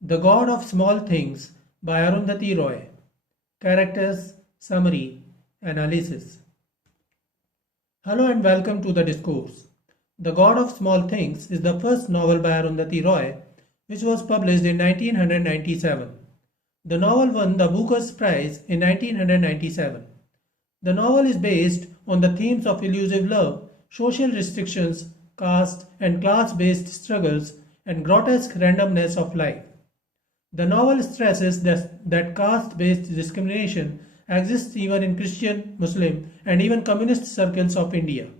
The God of Small Things by Arundhati Roy. Characters, Summary, Analysis. Hello and welcome to the discourse. The God of Small Things is the first novel by Arundhati Roy, which was published in 1997. The novel won the Booker's Prize in 1997. The novel is based on the themes of elusive love, social restrictions, caste and class-based struggles, and grotesque randomness of life. The novel stresses that caste-based discrimination exists even in Christian, Muslim, and even communist circles of India.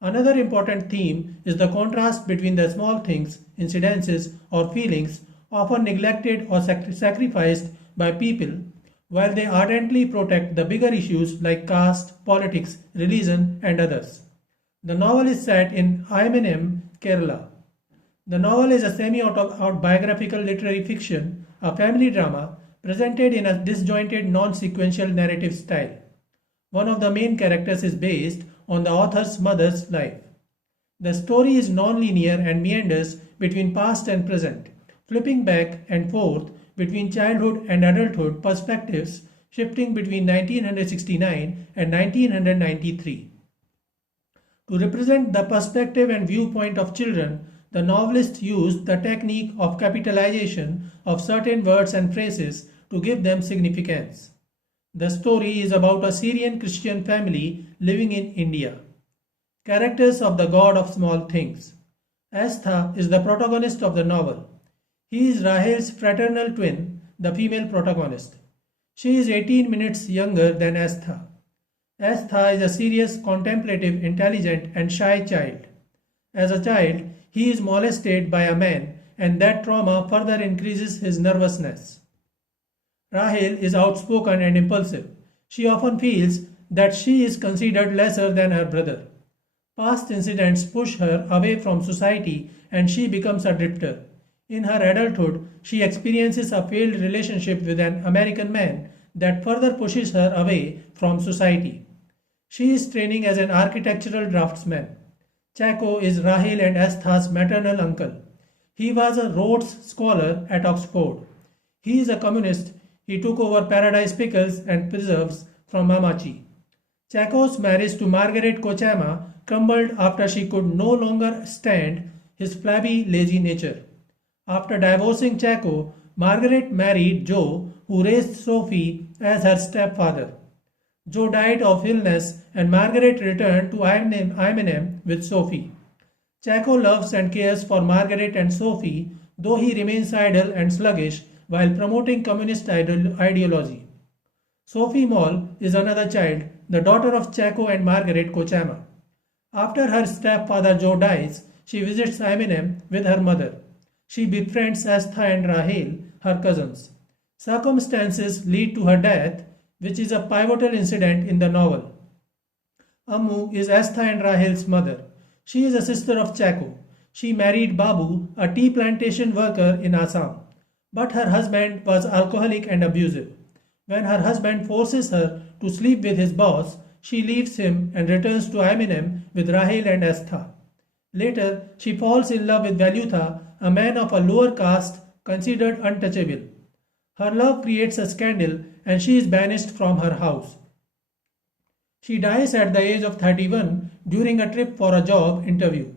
Another important theme is the contrast between the small things, incidences, or feelings often neglected or sacrificed by people while they ardently protect the bigger issues like caste, politics, religion, and others. The novel is set in Ayemenem, Kerala. The novel is a semi-autobiographical literary fiction, a family drama presented in a disjointed non-sequential narrative style. One of the main characters is based on the author's mother's life. The story is non-linear and meanders between past and present, flipping back and forth between childhood and adulthood perspectives, shifting between 1969 and 1993. To represent the perspective and viewpoint of children, the novelist used the technique of capitalization of certain words and phrases to give them significance. The story is about a Syrian Christian family living in India. Characters of the God of Small Things. Astha is the protagonist of the novel. He is Rahel's fraternal twin, the female protagonist. She is 18 minutes younger than Astha. Astha is a serious, contemplative, intelligent, and shy child. As a child, he is molested by a man, and that trauma further increases his nervousness. Rahel is outspoken and impulsive. She often feels that she is considered lesser than her brother. Past incidents push her away from society and she becomes a drifter. In her adulthood, she experiences a failed relationship with an American man that further pushes her away from society. She is training as an architectural draftsman. Chaco is Rahel and Astha's maternal uncle. He was a Rhodes Scholar at Oxford. He is a communist. He took over paradise pickles and preserves from Mamachi. Chaco's marriage to Margaret Kochama crumbled after she could no longer stand his flabby, lazy nature. After divorcing Chaco, Margaret married Joe, who raised Sophie as her stepfather. Joe died of illness and Margaret returned to Ayemenem with Sophie. Chaco loves and cares for Margaret and Sophie, though he remains idle and sluggish while promoting communist ideology. Sophie Moll is another child, the daughter of Chaco and Margaret Kochama. After her stepfather Joe dies, she visits Ayemenem with her mother. She befriends Astha and Rahel, her cousins. Circumstances lead to her death, which is a pivotal incident in the novel. Ammu is Astha and Rahel's mother. She is a sister of Chaco. She married Babu, a tea plantation worker in Assam. But her husband was alcoholic and abusive. When her husband forces her to sleep with his boss, she leaves him and returns to Ayemenem with Rahel and Astha. Later, she falls in love with Valutha, a man of a lower caste considered untouchable. Her love creates a scandal and she is banished from her house. She dies at the age of 31 during a trip for a job interview.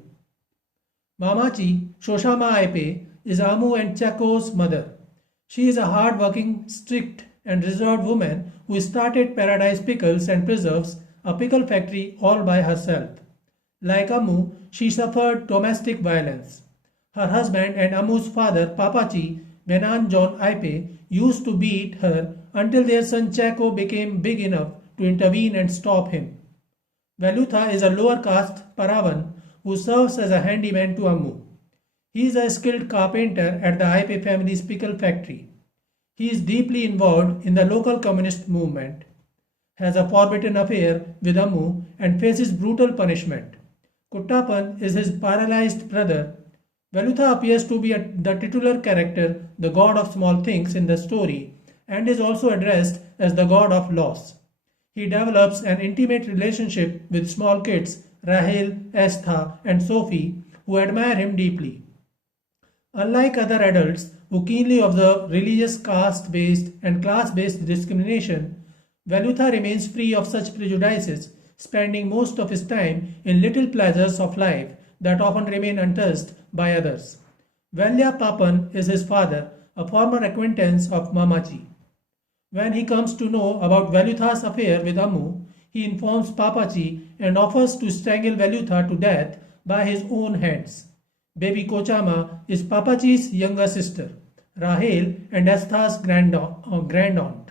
Mamachi, Shoshama Aipe, is Amu and Chaco's mother. She is a hard-working, strict, and reserved woman who started Paradise Pickles and Preserves, a pickle factory, all by herself. Like Amu, she suffered domestic violence. Her husband and Amu's father, Papachi, Benan John Aipe, used to beat her until their son Chaco became big enough to intervene and stop him. Valutha is a lower caste Paravan who serves as a handyman to Amu. He is a skilled carpenter at the Aipe family's pickle factory. He is deeply involved in the local communist movement, has a forbidden affair with Amu and faces brutal punishment. Kuttapan is his paralyzed brother. Valutha appears to be the titular character, the god of small things in the story, and is also addressed as the god of loss. He develops an intimate relationship with small kids, Rahel, Estha, and Sophie, who admire him deeply. Unlike other adults who keenly observe religious, caste-based and class-based discrimination, Velutha remains free of such prejudices, spending most of his time in little pleasures of life that often remain untouched by others. Velya Papan is his father, a former acquaintance of Mamaji. When he comes to know about Velutha's affair with Ammu, he informs Papaji and offers to strangle Velutha to death by his own hands. Baby Kochama is Papaji's younger sister, Rahel and Estha's grandaunt.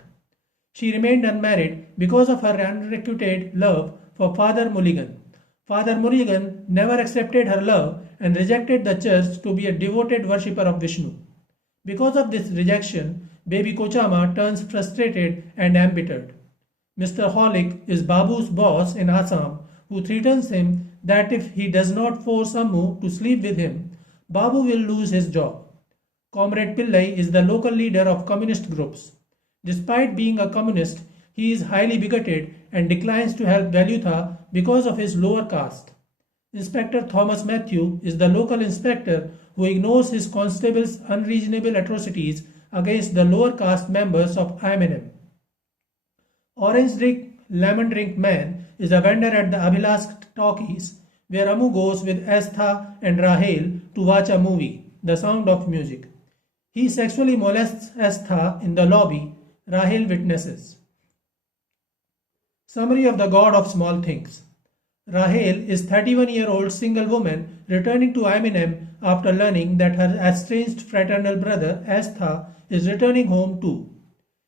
She remained unmarried because of her unrequited love for Father Mulligan. Father Mulligan never accepted her love and rejected the church to be a devoted worshipper of Vishnu. Because of this rejection, baby Kochama turns frustrated and embittered. Mr. Holik is Babu's boss in Assam, who threatens him that if he does not force Ammu to sleep with him, Babu will lose his job. Comrade Pillai is the local leader of communist groups. Despite being a communist, he is highly bigoted and declines to help Velutha because of his lower caste. Inspector Thomas Matthew is the local inspector who ignores his constable's unreasonable atrocities against the lower caste members of Ayemenem. Orange Drink Lemon Drink Man is a vendor at the Abhilash Talkies, where Ammu goes with Estha and Rahel to watch a movie, The Sound of Music. He sexually molests Estha in the lobby. Rahel witnesses. Summary of the God of Small Things. Rahel is 31-year-old single woman returning to Ayemenem after learning that her estranged fraternal brother Estha is returning home too.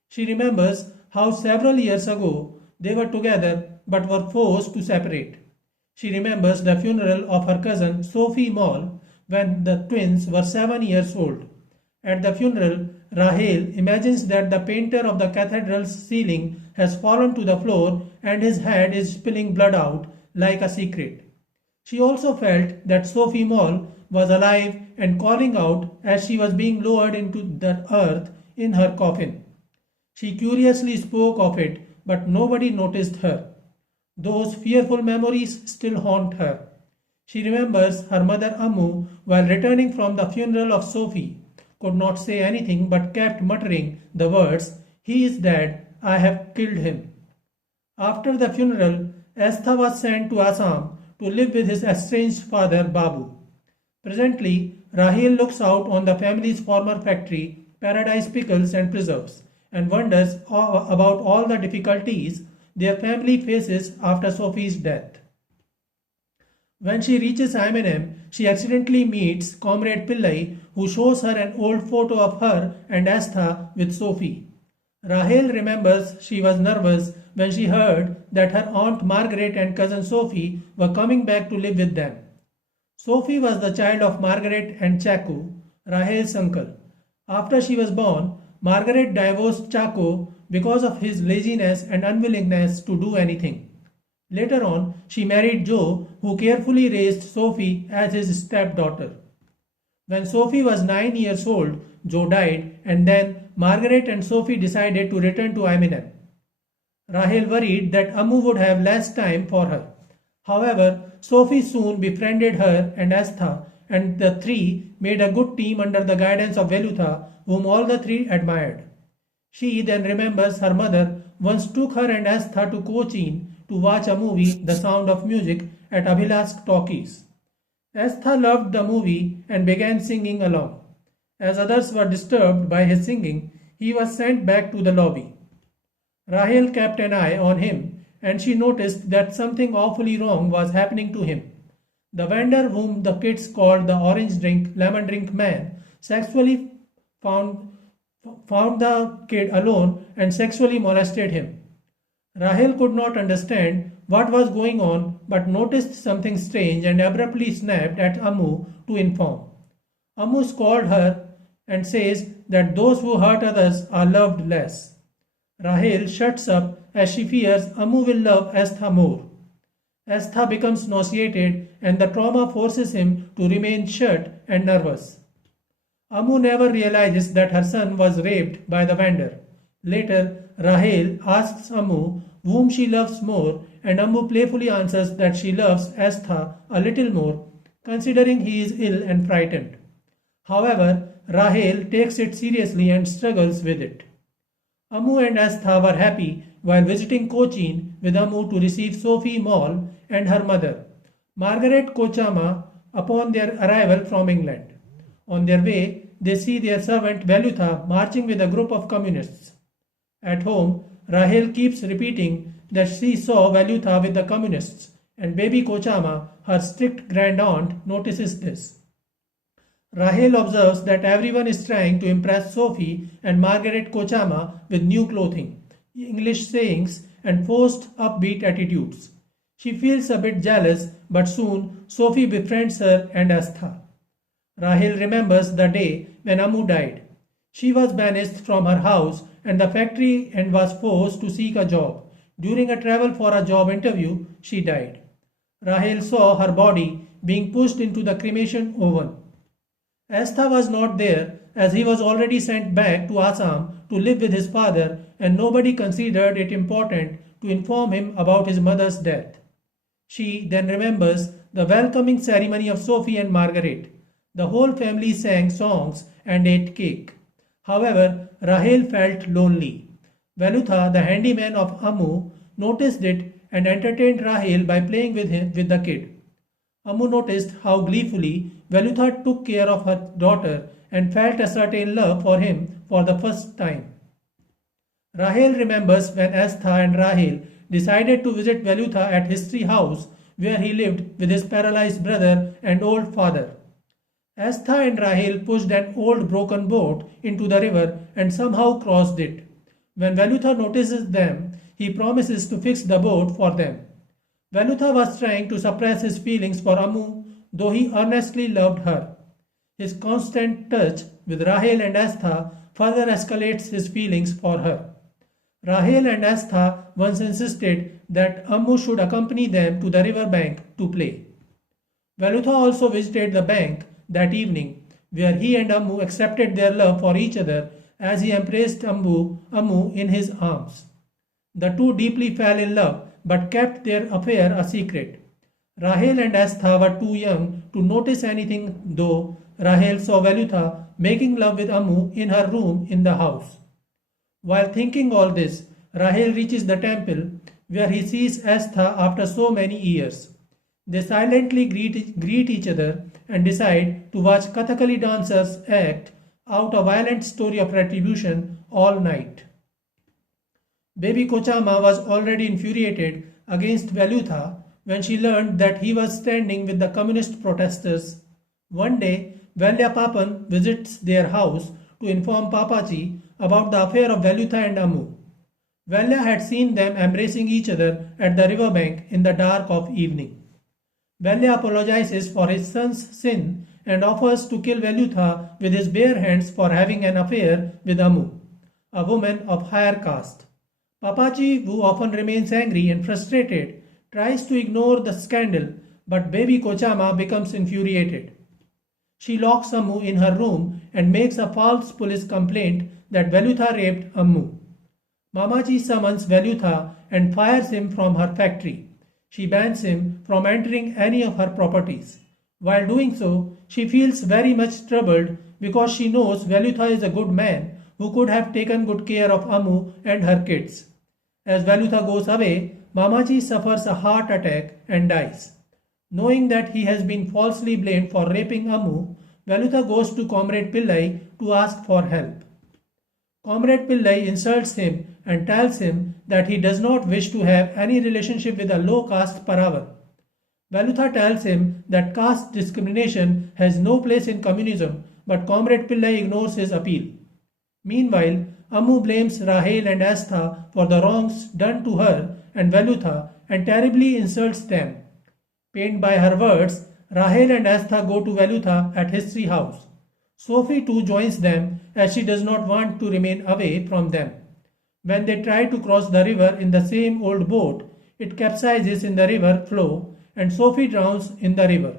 She remembers how several years ago they were together but were forced to separate. She remembers the funeral of her cousin Sophie Moll when the twins were 7 years old. At the funeral, Rahel imagines that the painter of the cathedral's ceiling has fallen to the floor and his head is spilling blood out like a secret. She also felt that Sophie Moll was alive and calling out as she was being lowered into the earth in her coffin. She curiously spoke of it, but nobody noticed her. Those fearful memories still haunt her. She remembers her mother Ammu, while returning from the funeral of Sophie, could not say anything but kept muttering the words, "He is dead, I have killed him." After the funeral, Estha was sent to Assam to live with his estranged father Babu. Presently, Rahel looks out on the family's former factory, Paradise Pickles and Preserves, and wonders about all the difficulties their family faces after Sophie's death. When she reaches Ayemenem, she accidentally meets Comrade Pillai, who shows her an old photo of her and Estha with Sophie. Rahel remembers she was nervous when she heard that her aunt Margaret and cousin Sophie were coming back to live with them. Sophie was the child of Margaret and Chaku, Rahel's uncle. After she was born, Margaret divorced Chaco because of his laziness and unwillingness to do anything. Later on, she married Joe, who carefully raised Sophie as his stepdaughter. When Sophie was 9 years old, Joe died, and then Margaret and Sophie decided to return to Ayemenem. Rahel worried that Ammu would have less time for her. However, Sophie soon befriended her and Estha, and the three made a good team under the guidance of Velutha, whom all the three admired. She then remembers her mother once took her and Estha to Cochin to watch a movie, The Sound of Music, at Abhilash Talkies. Estha loved the movie and began singing along. As others were disturbed by his singing, he was sent back to the lobby. Rahel kept an eye on him, and she noticed that something awfully wrong was happening to him. The vendor, whom the kids called the Orange Drink Lemon Drink Man, sexually found the kid alone and sexually molested him. Rahel could not understand what was going on, but noticed something strange and abruptly snapped at Ammu to inform. Ammu scolded her and says that those who hurt others are loved less. Rahel shuts up as she fears Ammu will love Estha more. Estha becomes nauseated and the trauma forces him to remain shut and nervous. Ammu never realizes that her son was raped by the vendor. Later, Rahel asks Ammu whom she loves more, and Ammu playfully answers that she loves Estha a little more, considering he is ill and frightened. However, Rahel takes it seriously and struggles with it. Amu and Astha were happy while visiting Cochin with Amu to receive Sophie Mall and her mother, Margaret Kochama, upon their arrival from England. On their way, they see their servant Velutha marching with a group of communists. At home, Rahel keeps repeating that she saw Velutha with the communists, and baby Kochama, her strict grand-aunt, notices this. Rahel observes that everyone is trying to impress Sophie and Margaret Kochama with new clothing, English sayings, and forced upbeat attitudes. She feels a bit jealous, but soon Sophie befriends her and Astha. Rahel remembers the day when Amu died. She was banished from her house and the factory and was forced to seek a job. During a travel for a job interview, she died. Rahel saw her body being pushed into the cremation oven. Astha was not there as he was already sent back to Assam to live with his father, and nobody considered it important to inform him about his mother's death. She then remembers the welcoming ceremony of Sophie and Margaret. The whole family sang songs and ate cake. However, Rahel felt lonely. Velutha, the handyman of Amu, noticed it and entertained Rahel by playing with the kid. Amu noticed how gleefully Velutha took care of her daughter and felt a certain love for him for the first time. Rahel remembers when Astha and Rahel decided to visit Velutha at History House, where he lived with his paralyzed brother and old father. Astha and Rahel pushed an old broken boat into the river and somehow crossed it. When Velutha notices them, he promises to fix the boat for them. Velutha was trying to suppress his feelings for Amu, though he earnestly loved her. His constant touch with Rahel and Astha further escalates his feelings for her. Rahel and Astha once insisted that Amu should accompany them to the river bank to play. Velutha also visited the bank that evening, where he and Amu accepted their love for each other as he embraced Amu in his arms. The two deeply fell in love but kept their affair a secret. Rahel and Astha were too young to notice anything, though Rahel saw Velutha making love with Amu in her room in the house. While thinking all this, Rahel reaches the temple where he sees Astha after so many years. They silently greet each other and decide to watch Kathakali dancers act out a violent story of retribution all night. Baby Kochama was already infuriated against Velutha when she learned that he was standing with the communist protesters. One day, Velya Papan visits their house to inform Papaji about the affair of Velutha and Amu. Velya had seen them embracing each other at the riverbank in the dark of evening. Velya apologizes for his son's sin and offers to kill Velutha with his bare hands for having an affair with Amu, a woman of higher caste. Papaji, who often remains angry and frustrated, tries to ignore the scandal, but baby Kochama becomes infuriated. She locks Amu in her room and makes a false police complaint that Velutha raped Amu. Mamaji summons Velutha and fires him from her factory. She bans him from entering any of her properties. While doing so, she feels very much troubled because she knows Velutha is a good man who could have taken good care of Amu and her kids. As Velutha goes away, Mamaji suffers a heart attack and dies. Knowing that he has been falsely blamed for raping Amu, Velutha goes to Comrade Pillai to ask for help. Comrade Pillai insults him and tells him that he does not wish to have any relationship with a low caste Paravar. Velutha tells him that caste discrimination has no place in communism, but Comrade Pillai ignores his appeal. Meanwhile, Amu blames Rahel and Astha for the wrongs done to her and Velutha and terribly insults them. Pained by her words, Rahel and Astha go to Velutha at History House. Sophie too joins them as she does not want to remain away from them. When they try to cross the river in the same old boat, it capsizes in the river flow and Sophie drowns in the river.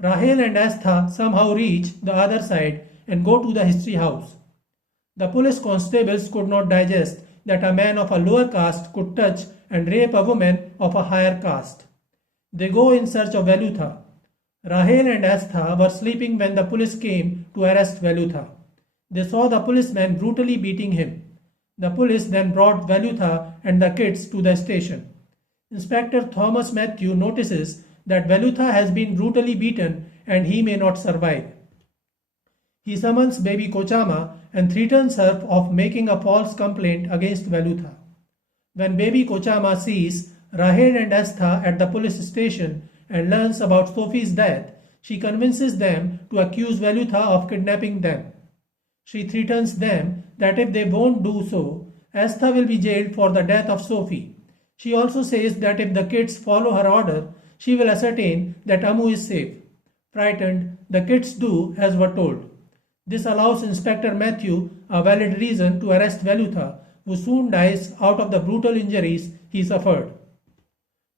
Rahel and Astha somehow reach the other side and go to the History House. The police constables could not digest that a man of a lower caste could touch and rape a woman of a higher caste. They go in search of Velutha. Rahel and Astha were sleeping when the police came to arrest Velutha. They saw the policeman brutally beating him. The police then brought Velutha and the kids to the station. Inspector Thomas Matthew notices that Velutha has been brutally beaten and he may not survive. He summons baby Kochama and threatens her of making a false complaint against Velutha. When baby Kochama sees Rahel and Estha at the police station and learns about Sophie's death, she convinces them to accuse Velutha of kidnapping them. She threatens them that if they won't do so, Estha will be jailed for the death of Sophie. She also says that if the kids follow her order, she will ascertain that Amu is safe. Frightened, the kids do as were told. This allows Inspector Matthew a valid reason to arrest Velutha, who soon dies out of the brutal injuries he suffered.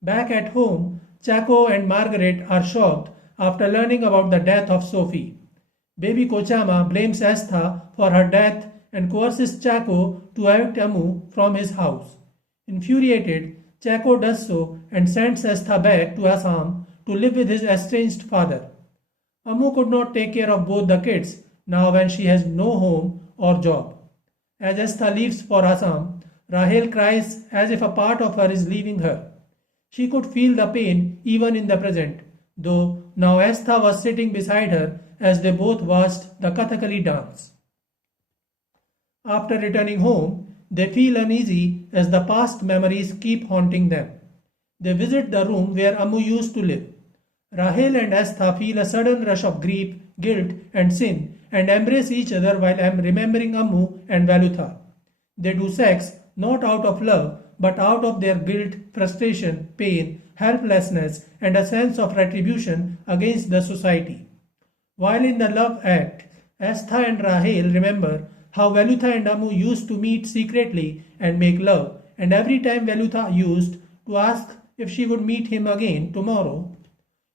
Back at home, Chaco and Margaret are shocked after learning about the death of Sophie. Baby Kochama blames Estha for her death and coerces Chaco to evict Amu from his house. Infuriated, Chaco does so and sends Estha back to Assam to live with his estranged father. Amu could not take care of both the kids now when she has no home or job. As Estha leaves for Assam, Rahel cries as if a part of her is leaving her. She could feel the pain even in the present, though now Estha was sitting beside her as they both watched the Kathakali dance. After returning home, they feel uneasy as the past memories keep haunting them. They visit the room where Amu used to live. Rahel and Estha feel a sudden rush of grief, guilt, and sin and embrace each other while remembering Amu and Velutha. They do sex not out of love but out of their guilt, frustration, pain, helplessness, and a sense of retribution against the society. While in the love act, Estha and Rahel remember how Velutha and Amu used to meet secretly and make love, and every time Velutha used to ask if she would meet him again tomorrow,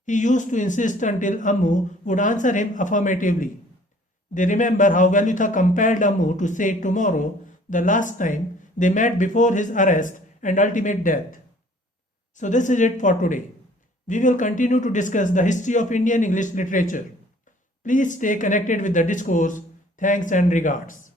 he used to insist until Amu would answer him affirmatively. They remember how Velutha compelled Amu to say tomorrow the last time they met before his arrest and ultimate death. So this is it for today. We will continue to discuss the history of Indian English literature. Please stay connected with the discourse. Thanks and regards.